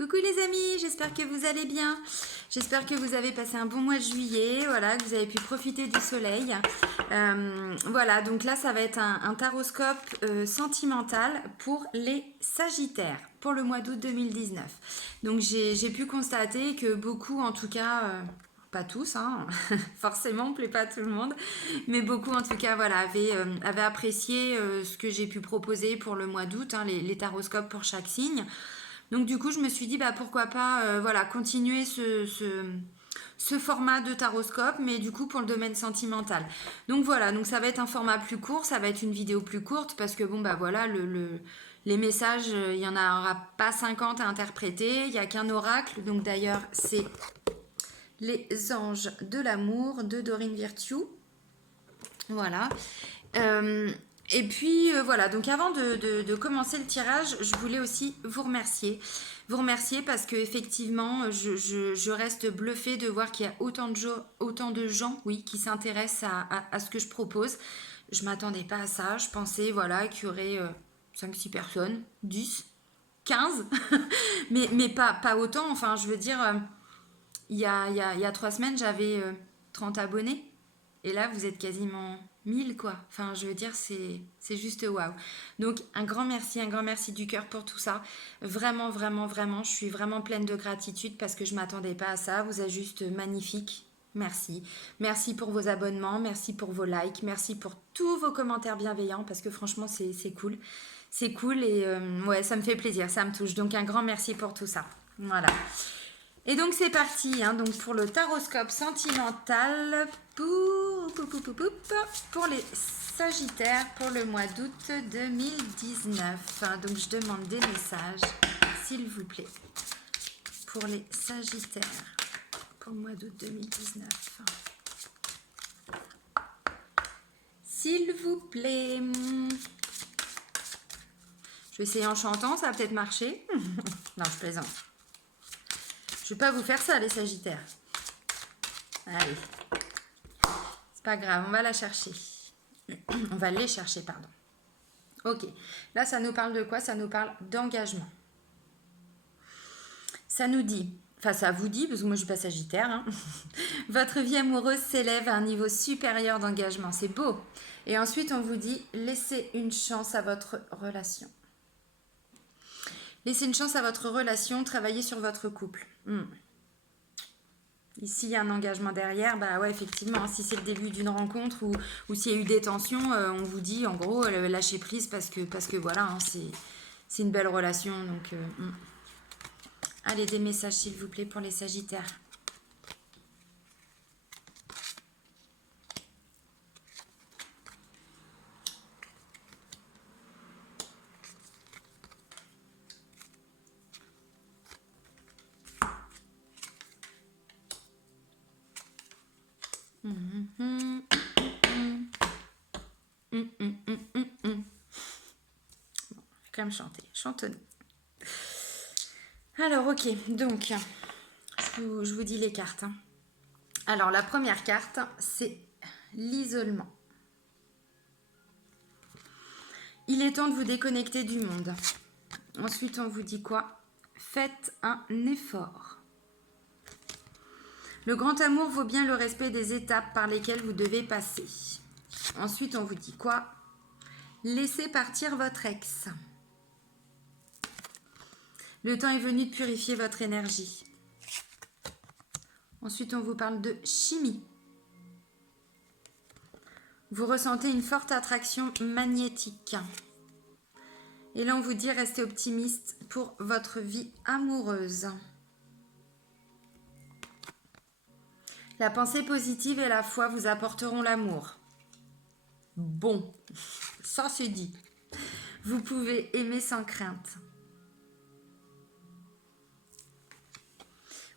Coucou les amis, j'espère que vous allez bien. J'espère que vous avez passé un bon mois de juillet, voilà, que vous avez pu profiter du soleil. Voilà, donc là ça va être un taroscope sentimental pour les Sagittaires pour le mois d'août 2019. Donc j'ai pu constater que beaucoup, en tout cas, pas tous, hein, forcément, on ne plaît pas à tout le monde, mais beaucoup en tout cas voilà, avaient apprécié ce que j'ai pu proposer pour le mois d'août, hein, les taroscopes pour chaque signe. Donc du coup, je me suis dit, bah, pourquoi pas voilà, continuer ce format de taroscope, mais du coup pour le domaine sentimental. Donc voilà, donc ça va être un format plus court, ça va être une vidéo plus courte, parce que bon, bah voilà, les messages, il n'y en aura pas 50 à interpréter, il n'y a qu'un oracle, donc d'ailleurs c'est Les anges de l'amour de Dorine Virtue. Voilà. Et puis voilà, donc avant de commencer le tirage, je voulais aussi vous remercier. Vous remercier parce que effectivement, je reste bluffée de voir qu'il y a autant de gens, oui, qui s'intéressent à ce que je propose. Je m'attendais pas à ça. Je pensais voilà, qu'il y aurait 5-6 personnes, 10, 15, mais pas autant. Enfin, je veux dire, il y a 3 semaines, j'avais 30 abonnés. Et là, vous êtes quasiment 1000, quoi. Enfin, je veux dire, c'est juste waouh. Donc, un grand merci du cœur pour tout ça. Vraiment, vraiment, vraiment, je suis vraiment pleine de gratitude parce que je ne m'attendais pas à ça. Vous êtes juste magnifique. Merci. Merci pour vos abonnements, merci pour vos likes, merci pour tous vos commentaires bienveillants parce que franchement, c'est cool. C'est cool et ouais, ça me fait plaisir, ça me touche. Donc, un grand merci pour tout ça. Voilà. Et donc c'est parti, hein, donc pour le taroscope sentimental pour les Sagittaires pour le mois d'août 2019. Donc je demande des messages, s'il vous plaît, pour les Sagittaires pour le mois d'août 2019. S'il vous plaît. Je vais essayer en chantant, ça va peut-être marcher. Non, je plaisante. Je ne vais pas vous faire ça, les Sagittaires. Allez. C'est pas grave, on va la chercher. On va les chercher, pardon. Ok. Là, ça nous parle de quoi? Ça nous parle d'engagement. Ça nous dit, enfin ça vous dit, parce que moi je suis pas Sagittaire, hein. Votre vie amoureuse s'élève à un niveau supérieur d'engagement. C'est beau. Et ensuite, on vous dit, laissez une chance à votre relation. Laissez une chance à votre relation, travaillez sur votre couple. Ici, il y a un engagement derrière. Bah ouais, effectivement, si c'est le début d'une rencontre ou s'il y a eu des tensions, on vous dit en gros lâchez prise parce que voilà, hein, c'est une belle relation. Donc, allez, des messages s'il vous plaît pour les Sagittaires. Quand même chanter, chantonner. Alors ok, donc je vous dis les cartes. Hein. Alors la première carte, c'est l'isolement. Il est temps de vous déconnecter du monde. Ensuite, on vous dit quoi? Faites un effort. Le grand amour vaut bien le respect des étapes par lesquelles vous devez passer. Ensuite, on vous dit quoi? Laissez partir votre ex. Le temps est venu de purifier votre énergie. Ensuite, on vous parle de chimie. Vous ressentez une forte attraction magnétique. Et là, on vous dit restez optimiste pour votre vie amoureuse. La pensée positive et la foi vous apporteront l'amour. Bon, ça c'est dit. Vous pouvez aimer sans crainte.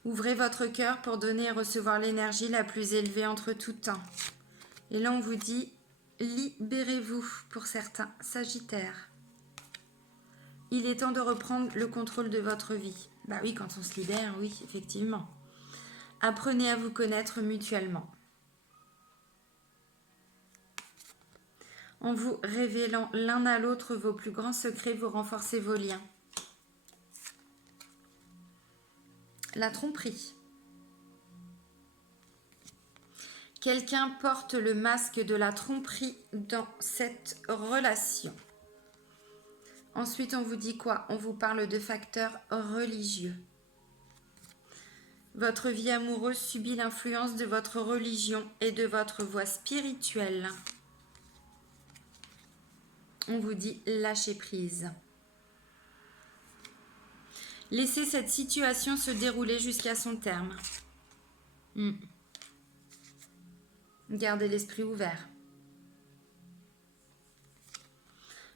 Ouvrez votre cœur pour donner et recevoir l'énergie la plus élevée entre tout temps. Et là, on vous dit, libérez-vous pour certains Sagittaires. Il est temps de reprendre le contrôle de votre vie. Bah oui, quand on se libère, oui, effectivement. Apprenez à vous connaître mutuellement. En vous révélant l'un à l'autre vos plus grands secrets, vous renforcez vos liens. La tromperie. Quelqu'un porte le masque de la tromperie dans cette relation. Ensuite, on vous dit quoi? On vous parle de facteurs religieux. Votre vie amoureuse subit l'influence de votre religion et de votre voie spirituelle. On vous dit lâcher prise. Laissez cette situation se dérouler jusqu'à son terme. Gardez l'esprit ouvert.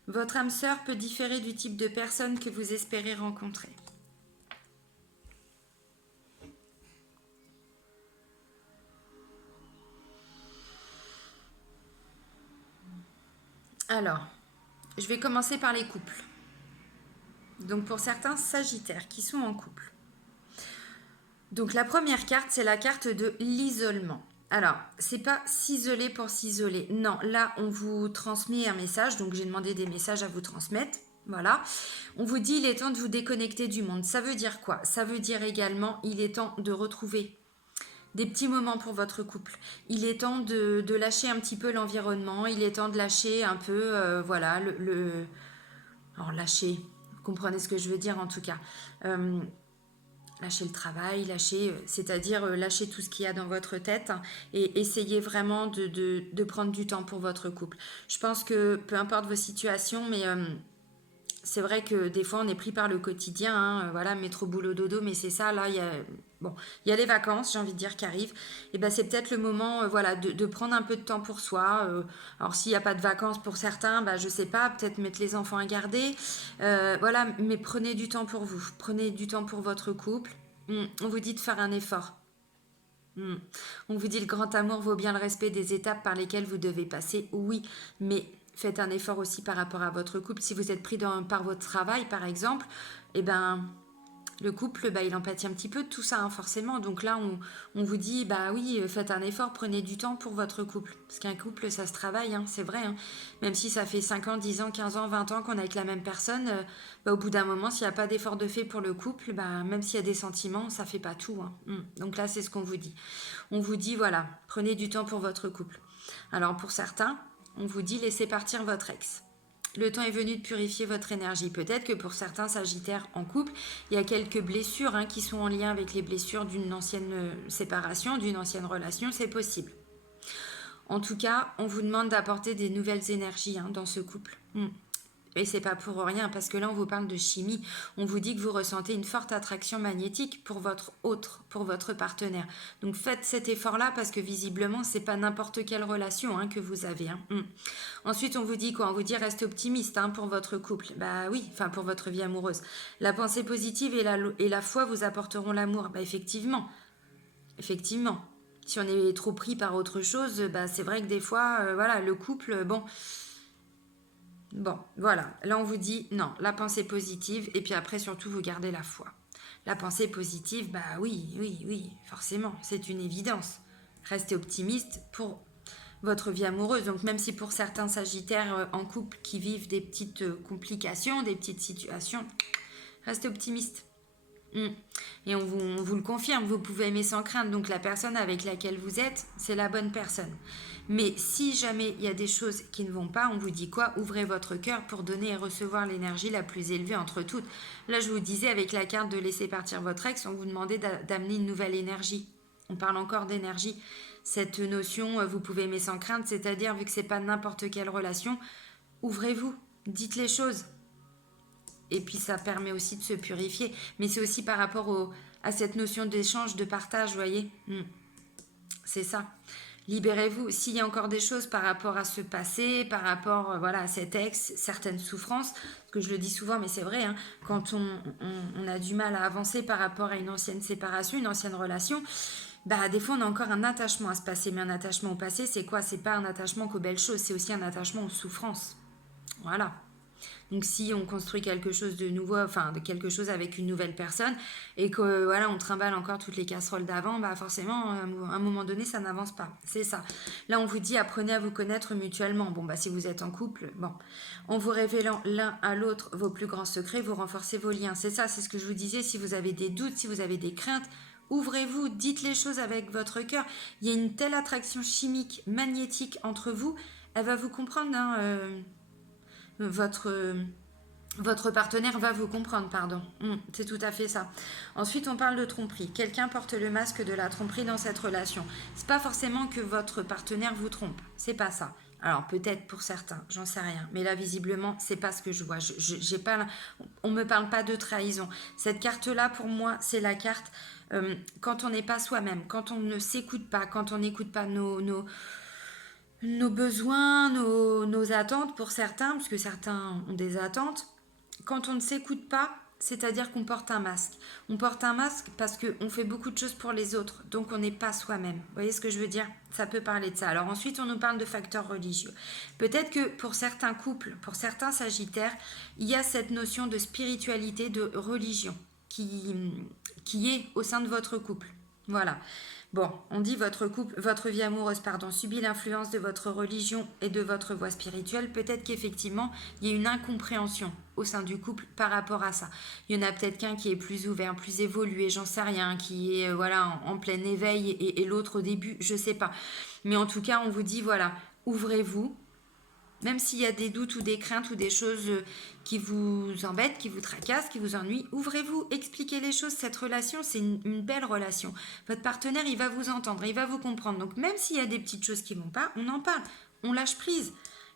Votre âme sœur peut différer du type de personne que vous espérez rencontrer. Alors, je vais commencer par les couples. Donc pour certains Sagittaires qui sont en couple. Donc la première carte, c'est la carte de l'isolement. Alors, c'est pas s'isoler pour s'isoler. Non, là, on vous transmet un message. Donc j'ai demandé des messages à vous transmettre. Voilà. On vous dit, il est temps de vous déconnecter du monde. Ça veut dire quoi? Ça veut dire également, il est temps de retrouver des petits moments pour votre couple. Il est temps de lâcher un petit peu l'environnement. Il est temps de lâcher un peu, voilà, alors lâcher, vous comprenez ce que je veux dire en tout cas. Lâcher le travail, c'est-à-dire lâcher tout ce qu'il y a dans votre tête et essayer vraiment de prendre du temps pour votre couple. Je pense que peu importe vos situations, mais c'est vrai que des fois on est pris par le quotidien, hein, voilà, métro, boulot, dodo, mais c'est ça, là, il y a les vacances, j'ai envie de dire, qui arrivent, et ben c'est peut-être le moment, voilà, de prendre un peu de temps pour soi. Alors s'il n'y a pas de vacances pour certains, je sais pas, peut-être mettre les enfants à garder, voilà, mais prenez du temps pour vous, prenez du temps pour votre couple. On vous dit de faire un effort. On vous dit le grand amour vaut bien le respect des étapes par lesquelles vous devez passer, oui, mais faites un effort aussi par rapport à votre couple. Si vous êtes pris par votre travail, par exemple, eh ben, le couple, il en pâtit un petit peu de tout ça, hein, forcément. Donc là, on vous dit, oui, faites un effort, prenez du temps pour votre couple. Parce qu'un couple, ça se travaille, hein, c'est vrai. Hein. Même si ça fait 5 ans, 10 ans, 15 ans, 20 ans qu'on est avec la même personne, au bout d'un moment, s'il n'y a pas d'effort de fait pour le couple, même s'il y a des sentiments, ça ne fait pas tout. Hein. Donc là, c'est ce qu'on vous dit. On vous dit, voilà, prenez du temps pour votre couple. Alors pour certains, on vous dit laissez partir votre ex. Le temps est venu de purifier votre énergie. Peut-être que pour certains Sagittaires en couple, il y a quelques blessures qui sont en lien avec les blessures d'une ancienne séparation, d'une ancienne relation, c'est possible. En tout cas, on vous demande d'apporter des nouvelles énergies dans ce couple. Et c'est pas pour rien, parce que là, on vous parle de chimie. On vous dit que vous ressentez une forte attraction magnétique pour votre autre, pour votre partenaire. Donc, faites cet effort-là, parce que visiblement, c'est pas n'importe quelle relation que vous avez. Ensuite, on vous dit quoi? On vous dit restez optimiste pour votre couple. Oui, enfin, pour votre vie amoureuse. La pensée positive et la foi vous apporteront l'amour. Effectivement. Effectivement. Si on est trop pris par autre chose, c'est vrai que des fois, voilà, le couple, bon... Bon, voilà, là on vous dit non, la pensée positive, et puis après surtout vous gardez la foi. La pensée positive, oui, forcément, c'est une évidence. Restez optimiste pour votre vie amoureuse. Donc même si pour certains Sagittaires en couple qui vivent des petites complications, des petites situations, restez optimiste. Et on vous le confirme, vous pouvez aimer sans crainte. Donc la personne avec laquelle vous êtes, c'est la bonne personne. Mais si jamais il y a des choses qui ne vont pas, on vous dit quoi? Ouvrez votre cœur pour donner et recevoir l'énergie la plus élevée entre toutes. Là, je vous disais, avec la carte de laisser partir votre ex, on vous demandait d'amener une nouvelle énergie. On parle encore d'énergie. Cette notion, vous pouvez aimer sans crainte, c'est-à-dire, vu que c'est pas n'importe quelle relation, ouvrez-vous, dites les choses. Et puis ça permet aussi de se purifier. Mais c'est aussi par rapport à cette notion d'échange, de partage, vous voyez. C'est ça. Libérez-vous. S'il y a encore des choses par rapport à ce passé, par rapport à cet ex, certaines souffrances, parce que je le dis souvent, mais c'est vrai, quand on a du mal à avancer par rapport à une ancienne séparation, une ancienne relation, des fois on a encore un attachement à ce passé. Mais un attachement au passé, c'est quoi? C'est pas un attachement qu'aux belles choses, c'est aussi un attachement aux souffrances. Voilà. Donc si on construit quelque chose de nouveau, enfin de quelque chose avec une nouvelle personne et que voilà, on trimballe encore toutes les casseroles d'avant, bah forcément à un moment donné ça n'avance pas. C'est ça. Là on vous dit apprenez à vous connaître mutuellement. Bon bah si vous êtes en couple, bon, en vous révélant l'un à l'autre vos plus grands secrets, vous renforcez vos liens. C'est ça, c'est ce que je vous disais. Si vous avez des doutes, si vous avez des craintes, ouvrez-vous, dites les choses avec votre cœur. Il y a une telle attraction chimique, magnétique entre vous. Elle va vous comprendre, hein, votre partenaire va vous comprendre, pardon. C'est tout à fait ça. Ensuite, on parle de tromperie. Quelqu'un porte le masque de la tromperie dans cette relation. C'est pas forcément que votre partenaire vous trompe. C'est pas ça. Alors peut-être pour certains, j'en sais rien. Mais là, visiblement, c'est pas ce que je vois. J'ai pas, on me parle pas de trahison. Cette carte-là, pour moi, c'est la carte quand on n'est pas soi-même, quand on ne s'écoute pas, quand on n'écoute pas nos besoins, nos attentes pour certains, parce que certains ont des attentes. Quand on ne s'écoute pas, c'est-à-dire qu'on porte un masque. On porte un masque parce qu'on fait beaucoup de choses pour les autres, donc on n'est pas soi-même. Vous voyez ce que je veux dire? Ça peut parler de ça. Alors ensuite, on nous parle de facteurs religieux. Peut-être que pour certains couples, pour certains sagittaires, il y a cette notion de spiritualité, de religion qui est au sein de votre couple. Voilà. Bon, on dit votre vie amoureuse, subit l'influence de votre religion et de votre voie spirituelle. Peut-être qu'effectivement, il y a une incompréhension au sein du couple par rapport à ça. Il y en a peut-être qu'un qui est plus ouvert, plus évolué, j'en sais rien, qui est en plein éveil et l'autre au début, je sais pas. Mais en tout cas, on vous dit, voilà, ouvrez-vous. Même s'il y a des doutes ou des craintes ou des choses qui vous embêtent, qui vous tracassent, qui vous ennuient, ouvrez-vous, expliquez les choses. Cette relation, c'est une belle relation. Votre partenaire, il va vous entendre, il va vous comprendre. Donc même s'il y a des petites choses qui ne vont pas, on en parle, on lâche prise.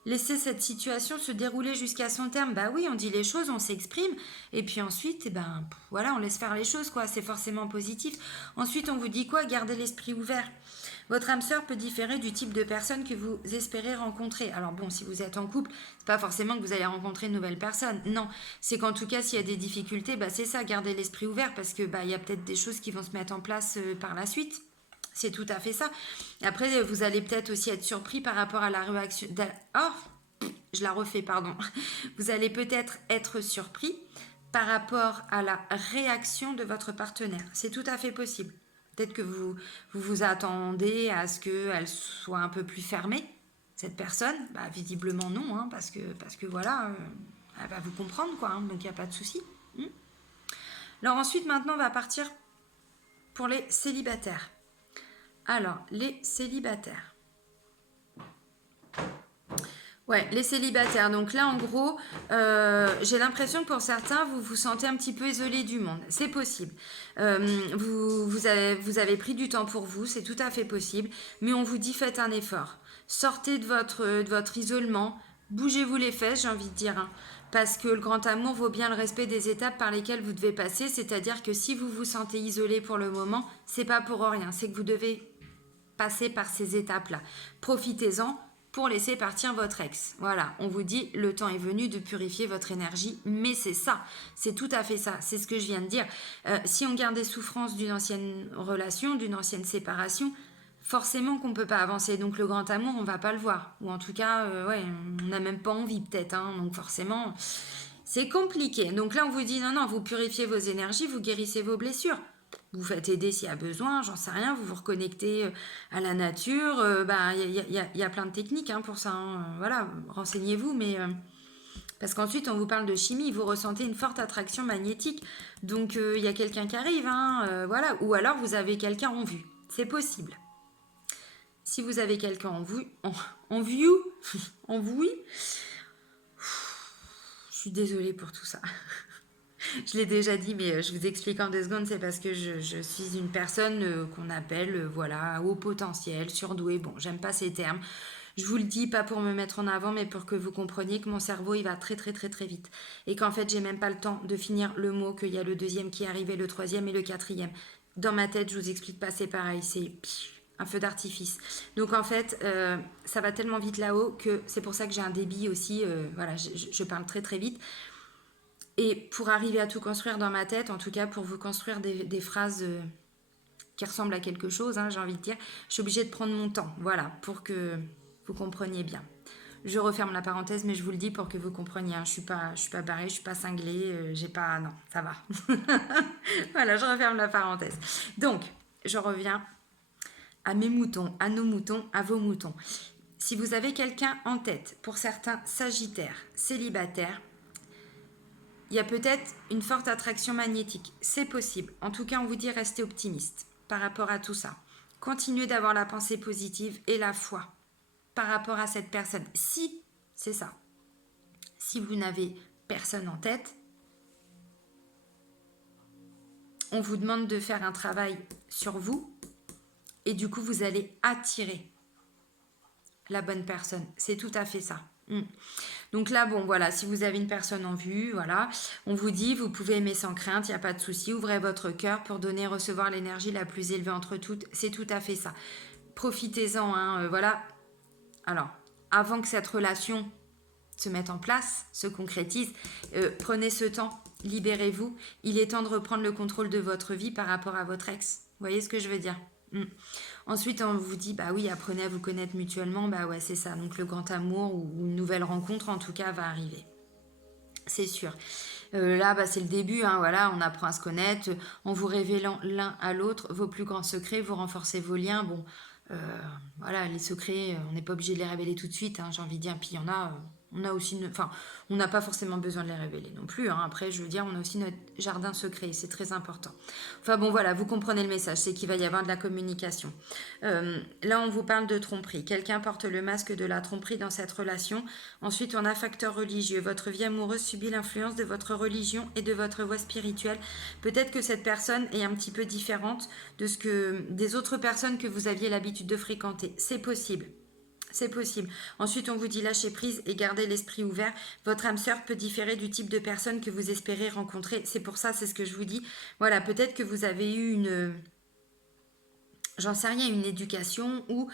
Laissez cette situation se dérouler jusqu'à son terme. Bah oui, on dit les choses, on s'exprime. Et puis ensuite, voilà, on laisse faire les choses, quoi. C'est forcément positif. Ensuite, on vous dit quoi? Gardez l'esprit ouvert. Votre âme sœur peut différer du type de personne que vous espérez rencontrer. Alors bon, si vous êtes en couple, c'est pas forcément que vous allez rencontrer une nouvelle personne. Non, c'est qu'en tout cas, s'il y a des difficultés, c'est ça, gardez l'esprit ouvert parce que il y a peut-être des choses qui vont se mettre en place par la suite. C'est tout à fait ça. Après, vous allez peut-être aussi être surpris par rapport à la réaction. Je la refais, pardon. Vous allez peut-être être surpris par rapport à la réaction de votre partenaire. C'est tout à fait possible. Peut-être que vous attendez à ce qu'elle soit un peu plus fermée, cette personne. Visiblement non, hein, parce que voilà, elle va vous comprendre, quoi. Hein, donc il n'y a pas de souci. Alors ensuite, maintenant, on va partir pour les célibataires. Alors, les célibataires. Ouais, les célibataires. Donc là, en gros, j'ai l'impression que pour certains, vous vous sentez un petit peu isolé du monde. C'est possible. Vous avez pris du temps pour vous, c'est tout à fait possible. Mais on vous dit, faites un effort. Sortez de votre isolement. Bougez-vous les fesses, j'ai envie de dire. Hein, parce que le grand amour vaut bien le respect des étapes par lesquelles vous devez passer. C'est-à-dire que si vous vous sentez isolé pour le moment, c'est pas pour rien. C'est que vous devez passer par ces étapes-là. Profitez-en pour laisser partir votre ex. Voilà, on vous dit, le temps est venu de purifier votre énergie, mais c'est ça, c'est tout à fait ça, c'est ce que je viens de dire. Si on garde des souffrances d'une ancienne relation, d'une ancienne séparation, forcément qu'on ne peut pas avancer. Donc le grand amour, on ne va pas le voir. Ou en tout cas, on n'a même pas envie peut-être. Hein, donc forcément, c'est compliqué. Donc là, on vous dit, non, vous purifiez vos énergies, vous guérissez vos blessures. Vous faites aider s'il y a besoin, j'en sais rien, vous vous reconnectez à la nature. Il y a plein de techniques hein, pour ça. Hein. Voilà, renseignez-vous, mais parce qu'ensuite on vous parle de chimie, vous ressentez une forte attraction magnétique. Donc il y a quelqu'un qui arrive, hein, voilà. Ou alors vous avez quelqu'un en vue. C'est possible. Si vous avez quelqu'un en vue, en vue, je suis désolée pour tout ça. Je l'ai déjà dit, mais je vous explique en 2 secondes, c'est parce que je suis une personne qu'on appelle, voilà, haut potentiel, surdouée. Bon, j'aime pas ces termes. Je vous le dis pas pour me mettre en avant, mais pour que vous compreniez que mon cerveau, il va très très très très vite. Et qu'en fait, j'ai même pas le temps de finir le mot, qu'il y a le 2e qui est arrivé, le 3e et le 4e. Dans ma tête, je vous explique pas, c'est pareil, c'est un feu d'artifice. Donc en fait, ça va tellement vite là-haut que c'est pour ça que j'ai un débit aussi. Voilà, je parle très très vite. Et pour arriver à tout construire dans ma tête, en tout cas pour vous construire des phrases qui ressemblent à quelque chose, hein, j'ai envie de dire, je suis obligée de prendre mon temps, voilà, pour que vous compreniez bien. Je referme la parenthèse, mais je vous le dis pour que vous compreniez. Hein. Je suis pas barrée, je suis pas cinglée, j'ai pas... Non, ça va. Voilà, je referme la parenthèse. Donc, je reviens à mes moutons, à nos moutons, à vos moutons. Si vous avez quelqu'un en tête, pour certains sagittaires, célibataires, il y a peut-être une forte attraction magnétique. C'est possible. En tout cas, on vous dit restez optimiste par rapport à tout ça. Continuez d'avoir la pensée positive et la foi par rapport à cette personne. Si, c'est ça. Si vous n'avez personne en tête, on vous demande de faire un travail sur vous et du coup, vous allez attirer la bonne personne. C'est tout à fait ça. Donc là, bon, voilà, si vous avez une personne en vue, voilà, on vous dit, vous pouvez aimer sans crainte, il n'y a pas de souci, ouvrez votre cœur pour donner et recevoir l'énergie la plus élevée entre toutes. C'est tout à fait ça. Profitez-en, hein, voilà. Alors, avant que cette relation se mette en place, se concrétise, prenez ce temps, libérez-vous. Il est temps de reprendre le contrôle de votre vie par rapport à votre ex. Vous voyez ce que je veux dire? Ensuite, on vous dit, bah oui, apprenez à vous connaître mutuellement. Bah ouais, c'est ça. Donc, le grand amour ou une nouvelle rencontre, en tout cas, va arriver. C'est sûr. Là, bah, c'est le début. Hein, voilà, on apprend à se connaître. En vous révélant l'un à l'autre vos plus grands secrets, vous renforcez vos liens. Bon, voilà, les secrets, on n'est pas obligé de les révéler tout de suite. Hein, j'ai envie de dire. Puis, il y en a... on a aussi, enfin, on n'a pas forcément besoin de les révéler non plus. Hein. Après, je veux dire, on a aussi notre jardin secret, c'est très important. Enfin bon, voilà, vous comprenez le message, c'est qu'il va y avoir de la communication. Là, on vous parle de tromperie. Quelqu'un porte le masque de la tromperie dans cette relation. Ensuite, on a facteur religieux. Votre vie amoureuse subit l'influence de votre religion et de votre voie spirituelle. Peut-être que cette personne est un petit peu différente de ce que des autres personnes que vous aviez l'habitude de fréquenter. C'est possible. C'est possible. Ensuite, on vous dit lâcher prise et garder l'esprit ouvert. Votre âme sœur peut différer du type de personne que vous espérez rencontrer. C'est pour ça, c'est ce que je vous dis. Voilà, peut-être que vous avez eu une... J'en sais rien, une éducation ou...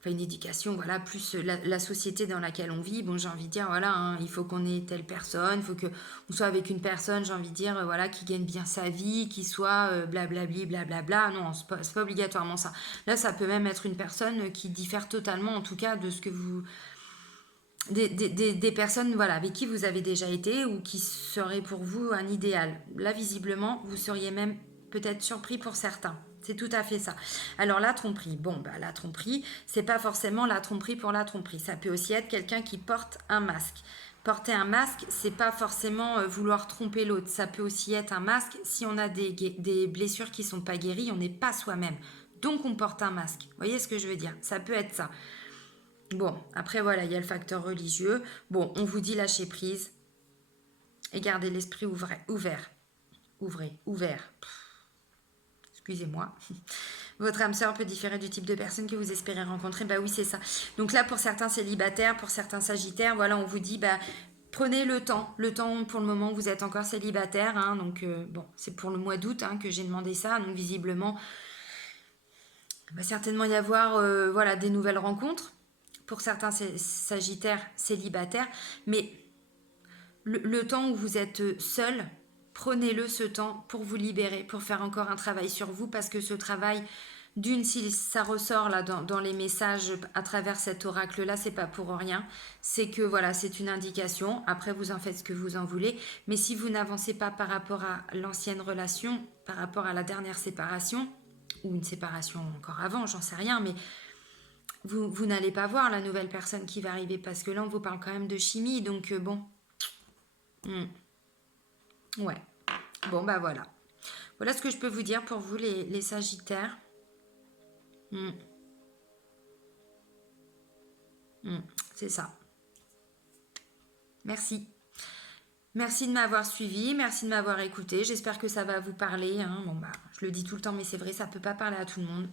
Enfin, une éducation, voilà, plus la société dans laquelle on vit. Bon, j'ai envie de dire, voilà, hein, il faut qu'on ait telle personne, il faut qu'on soit avec une personne, j'ai envie de dire, voilà, qui gagne bien sa vie, qui soit blablabli, blablabla. Non, c'est pas obligatoirement ça. Là, ça peut même être une personne qui diffère totalement, en tout cas, de ce que vous... Des personnes, voilà, avec qui vous avez déjà été ou qui seraient pour vous un idéal. Là, visiblement, vous seriez même peut-être surpris pour certains. C'est tout à fait ça. Alors la tromperie, bon, bah, la tromperie, c'est pas forcément la tromperie pour la tromperie. Ça peut aussi être quelqu'un qui porte un masque. Porter un masque, c'est pas forcément vouloir tromper l'autre. Ça peut aussi être un masque si on a des blessures qui sont pas guéries, on n'est pas soi-même. Donc on porte un masque. Vous voyez ce que je veux dire? Ça peut être ça. Bon, après voilà, il y a le facteur religieux. Bon, on vous dit lâcher prise et garder l'esprit ouvert. Ouvert. Excusez-moi. Votre âme sœur peut différer du type de personne que vous espérez rencontrer. Bah oui, c'est ça. Donc là, pour certains célibataires, pour certains sagittaires, voilà, on vous dit, bah, prenez le temps. Le temps, pour le moment, vous êtes encore célibataire. Hein, donc, bon, c'est pour le mois d'août hein, que j'ai demandé ça. Donc, visiblement, il va certainement y avoir voilà, des nouvelles rencontres. Pour certains sagittaires célibataires. Mais le temps où vous êtes seul, prenez-le ce temps pour vous libérer, pour faire encore un travail sur vous, parce que ce travail, d'une, si ça ressort là dans les messages à travers cet oracle-là, c'est pas pour rien. C'est que voilà, c'est une indication. Après, vous en faites ce que vous en voulez. Mais si vous n'avancez pas par rapport à l'ancienne relation, par rapport à la dernière séparation, ou une séparation encore avant, j'en sais rien, mais vous n'allez pas voir la nouvelle personne qui va arriver, parce que là, on vous parle quand même de chimie. Donc, bon. Ouais. Bon, bah voilà. Voilà ce que je peux vous dire pour vous, les sagittaires. C'est ça. Merci. Merci de m'avoir suivi, merci de m'avoir écouté. J'espère que ça va vous parler. Hein. Bon, bah, je le dis tout le temps, mais c'est vrai, ça ne peut pas parler à tout le monde.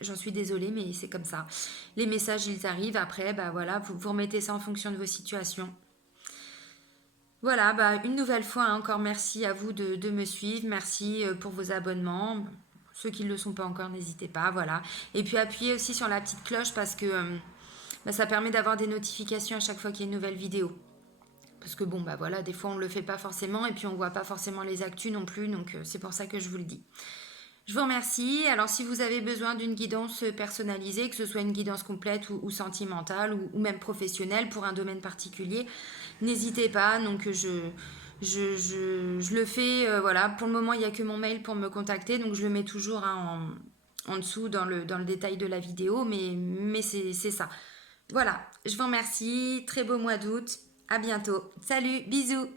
J'en suis désolée, mais c'est comme ça. Les messages, ils arrivent. Après, bah voilà, vous remettez ça en fonction de vos situations. Voilà, bah, une nouvelle fois, hein, encore merci à vous de me suivre. Merci pour vos abonnements. Ceux qui ne le sont pas encore, n'hésitez pas. Voilà. Et puis appuyez aussi sur la petite cloche parce que bah, ça permet d'avoir des notifications à chaque fois qu'il y a une nouvelle vidéo. Parce que bon, bah voilà, des fois on ne le fait pas forcément et puis on ne voit pas forcément les actus non plus. Donc c'est pour ça que je vous le dis. Je vous remercie. Alors, si vous avez besoin d'une guidance personnalisée, que ce soit une guidance complète ou sentimentale ou même professionnelle pour un domaine particulier, n'hésitez pas. Donc, je le fais. Voilà, pour le moment, il n'y a que mon mail pour me contacter. Donc, je le mets toujours hein, en dessous dans le détail de la vidéo. Mais c'est ça. Voilà, je vous remercie. Très beau mois d'août. À bientôt. Salut, bisous.